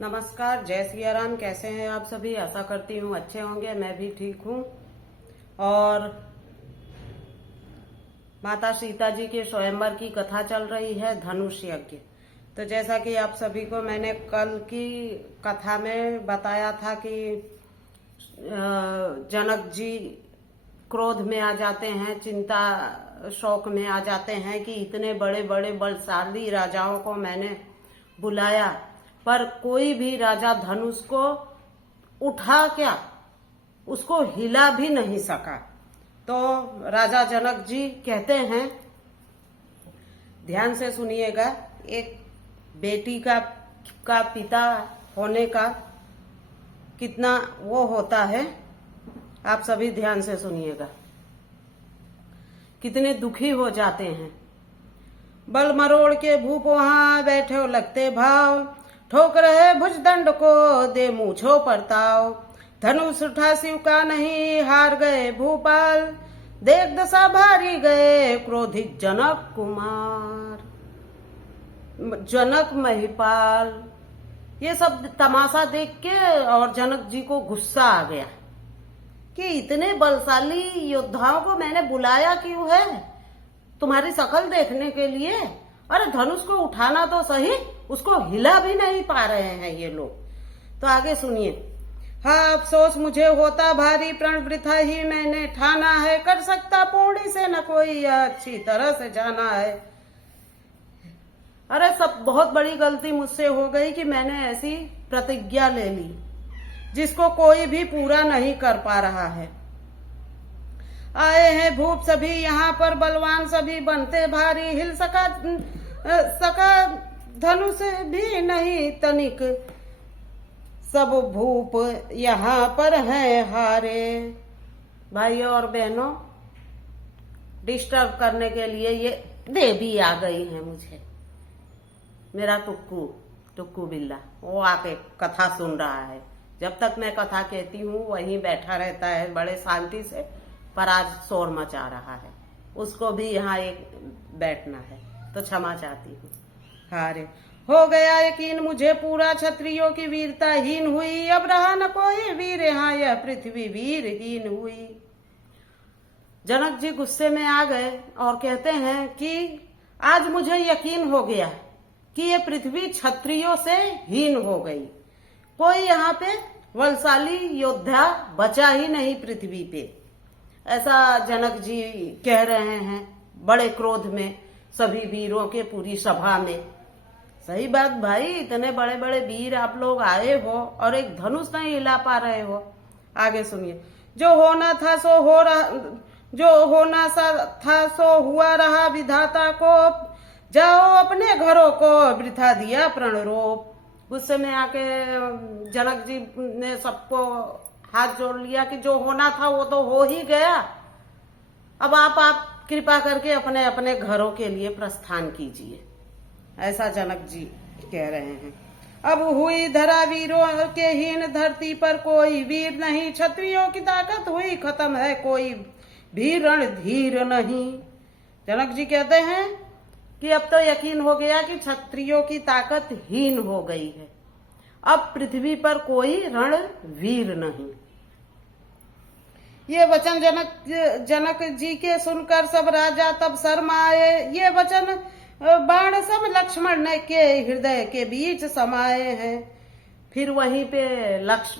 नमस्कार, जय सिया राम। कैसे हैं आप सभी? आशा करती हूँ अच्छे होंगे। मैं भी ठीक हूँ। और माता सीता जी के स्वयंवर की कथा चल रही है, धनुष यज्ञ। तो जैसा कि आप सभी को मैंने कल की कथा में बताया था कि जनक जी क्रोध में आ जाते हैं, चिंता शोक में आ जाते हैं कि इतने बड़े बड़े बलशाली राजाओं को मैंने बुलाया, पर कोई भी राजा धनुष को उठा क्या, उसको हिला भी नहीं सका। तो राजा जनक जी कहते हैं, ध्यान से सुनिएगा, एक बेटी का पिता होने का कितना वो होता है, आप सभी ध्यान से सुनिएगा। कितने दुखी हो जाते हैं। बल मरोड़ के भूप वहां बैठे हो लगते भाव, ठोक रहे भुजदंड को दे मूछो परताव। धनुष उठा शिव का नहीं, हार गए भूपाल, देख दशा भारी गए क्रोधित जनक कुमार। जनक महिपाल ये सब तमाशा देख के और जनक जी को गुस्सा आ गया कि इतने बलशाली योद्धाओं को मैंने बुलाया क्यों है? तुम्हारी शकल देखने के लिए। अरे धनुष को उठाना तो सही, उसको हिला भी नहीं पा रहे हैं ये लोग। तो आगे सुनिए। हाँ, अफसोस मुझे होता भारी, प्रण वृथा ही मैंने ठाना है, कर सकता पौड़ी से न कोई, अच्छी तरह से जाना है। अरे सब बहुत बड़ी गलती मुझसे हो गई कि मैंने ऐसी प्रतिज्ञा ले ली जिसको कोई भी पूरा नहीं कर पा रहा है। आए हैं भूप सभी यहाँ पर, बलवान सभी बनते भारी, हिल सका धनुष भी नहीं तनिक, सब भूप यहाँ पर हैं हारे। भाइयों और बहनों, डिस्टर्ब करने के लिए ये देवी आ गई है मुझे, मेरा टुक्कू बिल्ला, वो आके कथा सुन रहा है। जब तक मैं कथा कहती हूँ वहीं बैठा रहता है बड़े शांति से, पर आज शोर मचा रहा है। उसको भी यहाँ एक बैठना है, तो क्षमा चाहती हूँ। हारे हो गया यकीन मुझे पूरा, क्षत्रियों की वीरता हीन हुई, अब रहा न कोई वीर यहाँ, यह पृथ्वी वीरहीन हुई। जनक जी गुस्से में आ गए और कहते हैं कि आज मुझे यकीन हो गया कि ये पृथ्वी क्षत्रियों से हीन हो गई। कोई यहाँ पे बलशाली योद्धा बचा ही नहीं पृथ्वी पे, ऐसा जनक जी कह रहे हैं बड़े क्रोध में सभी वीरों के पूरी सभा में। सही बात भाई, इतने बड़े बड़े वीर आप लोग आए हो और एक धनुष नहीं हिला पा रहे हो। आगे सुनिए। जो होना था सो हो रहा, जो होना था सो हुआ रहा, विधाता को जाओ अपने घरों को, वृथा दिया प्रणरोप। गुस्से में आके जनक जी ने सबको हाथ जोड़ लिया कि जो होना था वो तो हो ही गया, अब आप कृपा करके अपने अपने घरों के लिए प्रस्थान कीजिए, ऐसा जनक जी कह रहे हैं। अब हुई धरा वीरों के हीन, धरती पर कोई वीर नहीं, क्षत्रियों की ताकत हुई खत्म, है कोई भी रणधीर नहीं। जनक जी कहते हैं कि अब तो यकीन हो गया कि क्षत्रियों की ताकत हीन हो गई है, अब पृथ्वी पर कोई रणवीर नहीं। ये वचन जनक जी के सुनकर सब राजा तब शर्माए, ये वचन बाण सब लक्ष्मण के हृदय के बीच समाये हैं। फिर वहीं पे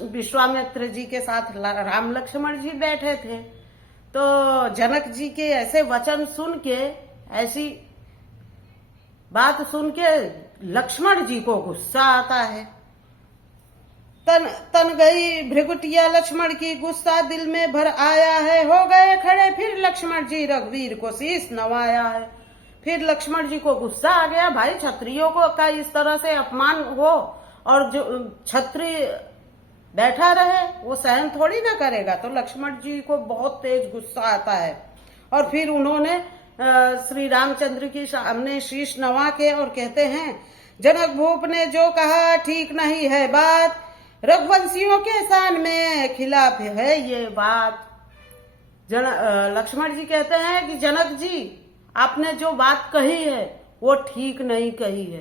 विश्वामित्र जी के साथ राम लक्ष्मण जी बैठे थे, तो जनक जी के ऐसे वचन सुन के, ऐसी बात सुन के लक्ष्मण जी को गुस्सा आता है। तन गई भृगुटिया लक्ष्मण की, गुस्सा दिल में भर आया है, हो गए खड़े फिर लक्ष्मण जी, रघुवीर को शीश नवाया है। फिर लक्ष्मण जी को गुस्सा आ गया, भाई क्षत्रियों को का इस तरह से अपमान हो और जो क्षत्रिय बैठा रहे वो सहन थोड़ी ना करेगा। तो लक्ष्मण जी को बहुत तेज गुस्सा आता है और फिर उन्होंने श्री रामचंद्र की सामने शीश नवा के और कहते हैं, जनक भूप ने जो कहा ठीक नहीं है बात, रघुवंशियों के शान में खिलाफ है ये बात। लक्ष्मण जी कहते हैं कि जनक जी आपने जो बात कही है वो ठीक नहीं कही है।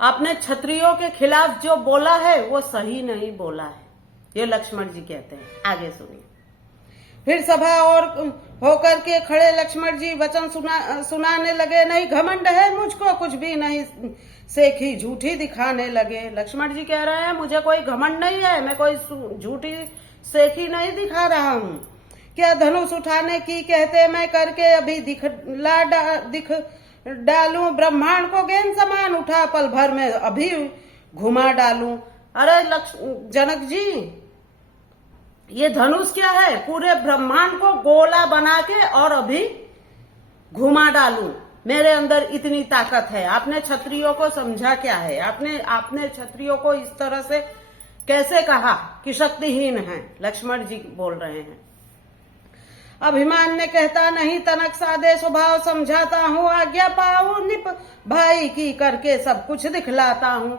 आपने क्षत्रियों के खिलाफ जो बोला है वो सही नहीं बोला है, ये लक्ष्मण जी कहते हैं। आगे सुनिए। फिर सभा और होकर के खड़े लक्ष्मण जी वचन सुनाने लगे। नहीं घमंड है मुझको, कुछ भी नहीं सेखी झूठी दिखाने लगे। लक्ष्मण जी कह रहे हैं मुझे कोई घमंड नहीं है, मैं कोई झूठी सेखी नहीं दिखा रहा हूं। क्या धनुष उठाने की कहते मैं करके अभी दिख डालूं, ब्रह्मांड को गेंद समान उठा पल भर में अभी घुमा डालूं। अरे जनक जी, ये धनुष क्या है? पूरे ब्रह्मांड को गोला बना के और अभी घुमा डालूं, मेरे अंदर इतनी ताकत है। आपने क्षत्रियों को समझा क्या है? आपने क्षत्रियों को इस तरह से कैसे कहा कि शक्तिहीन है? लक्ष्मण जी बोल रहे हैं। अभिमान ने कहता नहीं तनक सादे स्वभाव समझाता हूँ, आज्ञा पाऊं निप भाई की करके सब कुछ दिखलाता हूँ।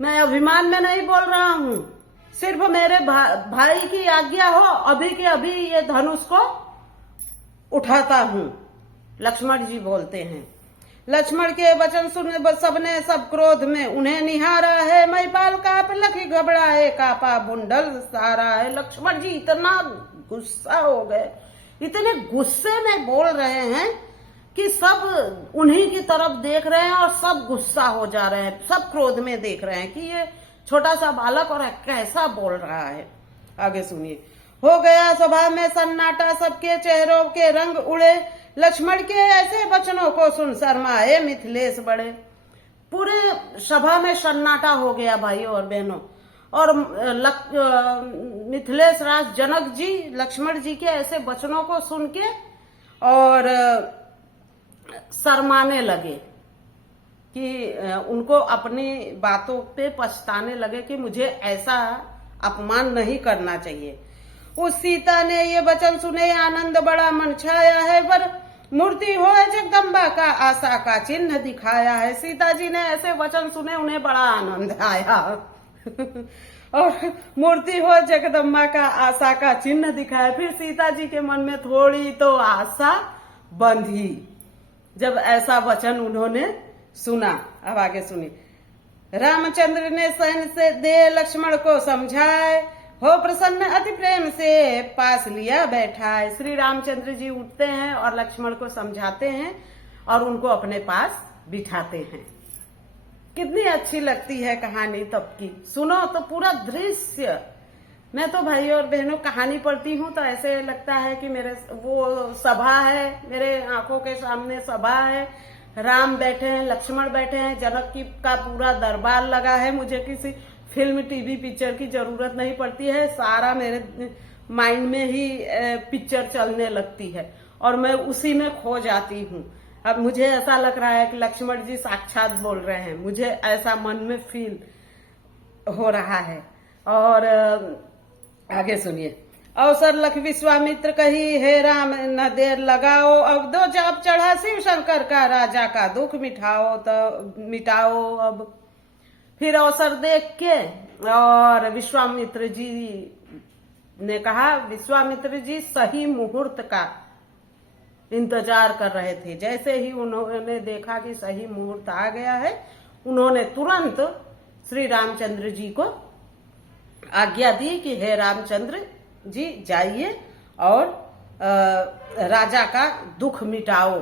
मैं अभिमान में नहीं बोल रहा हूँ, सिर्फ मेरे भाई की आज्ञा हो अभी के अभी ये धनुष को उठाता हूँ, लक्ष्मण जी बोलते हैं। लक्ष्मण के वचन सुन सबने सब क्रोध में उन्हें निहारा है। महिपाल काप लखी घबराए, कापा बुंडल सारा है। लक्ष्मण जी इतना गुस्सा हो गए, इतने गुस्से में बोल रहे हैं कि सब उन्हीं की तरफ देख रहे हैं और सब गुस्सा हो जा रहे हैं, सब क्रोध में देख रहे हैं कि ये छोटा सा बालक और कैसा बोल रहा है। आगे सुनिए। हो गया सभा में सन्नाटा, सबके चेहरों के रंग उड़े। लक्ष्मण के ऐसे वचनों को सुन शर्माए मिथिलेश बड़े। पूरे सभा में सन्नाटा हो गया भाइयों और बहनों, और मिथिलेश राज जनक जी लक्ष्मण जी के ऐसे वचनों को सुन के और शर्माने लगे कि उनको अपनी बातों पे पछताने लगे कि मुझे ऐसा अपमान नहीं करना चाहिए। उस सीता ने ये वचन सुने, आनंद बड़ा मन छाया है, पर मूर्ति हो जगदम्बा का आशा का चिन्ह दिखाया है। सीता जी ने ऐसे वचन सुने, उन्हें बड़ा आनंद आया और मूर्ति हो जगदम्बा का आशा का चिन्ह दिखाया। फिर सीता जी के मन में थोड़ी तो आशा बंधी जब ऐसा वचन उन्होंने सुना। अब आगे सुनिए। रामचंद्र ने सैन्य से दे लक्ष्मण को समझाए, हो प्रसन्न अति प्रेम से पास लिया बैठाए। श्री रामचंद्र जी उठते हैं और लक्ष्मण को समझाते हैं और उनको अपने पास बिठाते हैं। कितनी अच्छी लगती है कहानी तब की। सुनो तो पूरा दृश्य। मैं तो भाइयों और बहनों कहानी पढ़ती हूँ तो ऐसे लगता है कि मेरे वो सभा है, मेरे आंखों के सामने सभा है, राम बैठे हैं, लक्ष्मण बैठे हैं, जनक की का पूरा दरबार लगा है। मुझे किसी फिल्म टीवी पिक्चर की जरूरत नहीं पड़ती है, सारा मेरे माइंड में ही पिक्चर चलने लगती है और मैं उसी में खो जाती हूँ। अब मुझे ऐसा लग रहा है कि लक्ष्मण जी साक्षात बोल रहे हैं, मुझे ऐसा मन में फील हो रहा है। और आगे सुनिए। अवसर लख विश्वामित्र कही, हे राम न देर लगाओ, अब दो जाप चढ़ा शिव शंकर का, राजा का दुख मिटाओ अब। फिर अवसर देख के और विश्वामित्र जी ने कहा, विश्वामित्र जी सही मुहूर्त का इंतजार कर रहे थे। जैसे ही उन्होंने देखा कि सही मुहूर्त आ गया है, उन्होंने तुरंत श्री रामचंद्र जी को आज्ञा दी कि हे रामचंद्र जी जाइए और राजा का दुख मिटाओ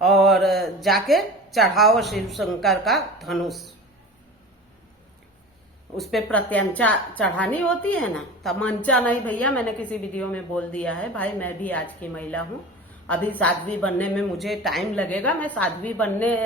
और जाके चढ़ाओ शिव शंकर का धनुष। उस पे प्रत्यंचा चढ़ानी होती है ना, तमंचा नहीं भैया, मैंने किसी वीडियो में बोल दिया है। भाई मैं भी आज की महिला हूँ, अभी साध्वी बनने में मुझे टाइम लगेगा। मैं साध्वी बनने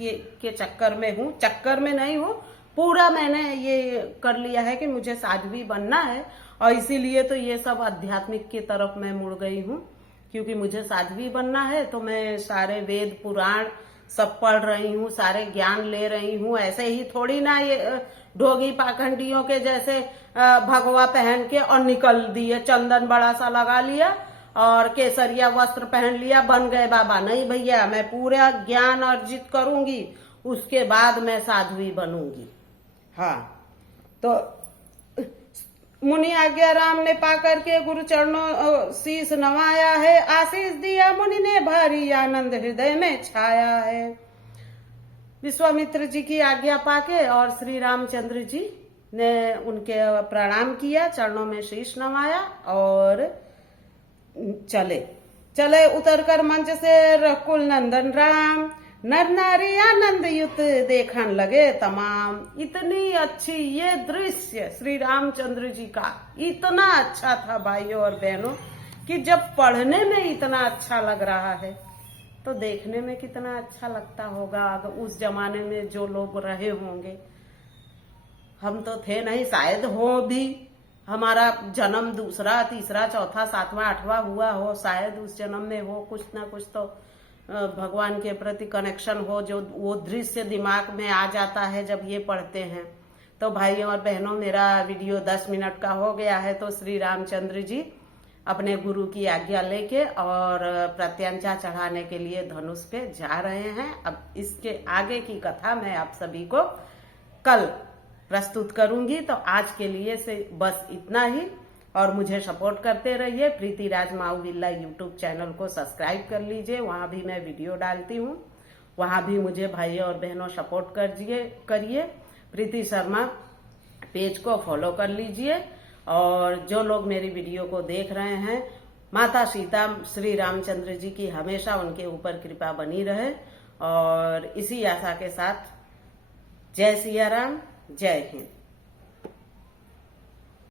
के चक्कर में हूँ, चक्कर में नहीं हूँ, पूरा मैंने ये कर लिया है कि मुझे साध्वी बनना है और इसीलिए तो ये सब आध्यात्मिक की तरफ मैं मुड़ गई हूँ, क्योंकि मुझे साध्वी बनना है। तो मैं सारे वेद पुराण सब पढ़ रही हूँ, सारे ज्ञान ले रही हूँ। ऐसे ही थोड़ी ना ये ढोगी पाखंडियों के जैसे भगवा पहन के और निकल दिए, चंदन बड़ा सा लगा लिया और केसरिया वस्त्र पहन लिया, बन गए बाबा। नहीं भैया, मैं पूरा ज्ञान अर्जित करूंगी, उसके बाद मैं साध्वी बनूंगी। हाँ, तो मुनि आज्ञा राम ने पाकर के गुरु चरणों शीश नवाया है, आशीष दिया मुनि ने भारी आनंद हृदय में छाया है। विश्वामित्र जी की आज्ञा पाके और श्री रामचंद्र जी ने उनके प्रणाम किया, चरणों में शीश नवाया और चले उतरकर मंच से रकुल नंदन राम, नर नारी आनंद युत देखन लगे तमाम। इतनी अच्छी ये दृश्य श्री रामचंद्र जी का इतना अच्छा था भाइयों और बहनों कि जब पढ़ने में इतना अच्छा लग रहा है तो देखने में कितना अच्छा लगता होगा। अगर उस जमाने में जो लोग रहे होंगे, हम तो थे नहीं, शायद हो भी, हमारा जन्म दूसरा तीसरा चौथा सातवां आठवां हुआ हो, शायद उस जन्म में हो कुछ ना कुछ तो भगवान के प्रति कनेक्शन हो, जो वो दृश्य दिमाग में आ जाता है जब ये पढ़ते हैं। तो भाइयों और बहनों, मेरा वीडियो 10 मिनट का हो गया है, तो श्री रामचंद्र जी अपने गुरु की आज्ञा लेके और प्रत्यंचा चढ़ाने के लिए धनुष पे जा रहे हैं। अब इसके आगे की कथा मैं आप सभी को कल प्रस्तुत करूंगी। तो आज के लिए से बस इतना ही, और मुझे सपोर्ट करते रहिए। प्रीति राज माऊ विल्ला यूट्यूब चैनल को सब्सक्राइब कर लीजिए, वहां भी मैं वीडियो डालती हूँ, वहां भी मुझे भाइयों और बहनों सपोर्ट करिए। प्रीति शर्मा पेज को फॉलो कर लीजिए, और जो लोग मेरी वीडियो को देख रहे हैं, माता सीता श्री रामचंद्र जी की हमेशा उनके ऊपर कृपा बनी रहे। और इसी आशा के साथ जय सिया राम, जय हिंद।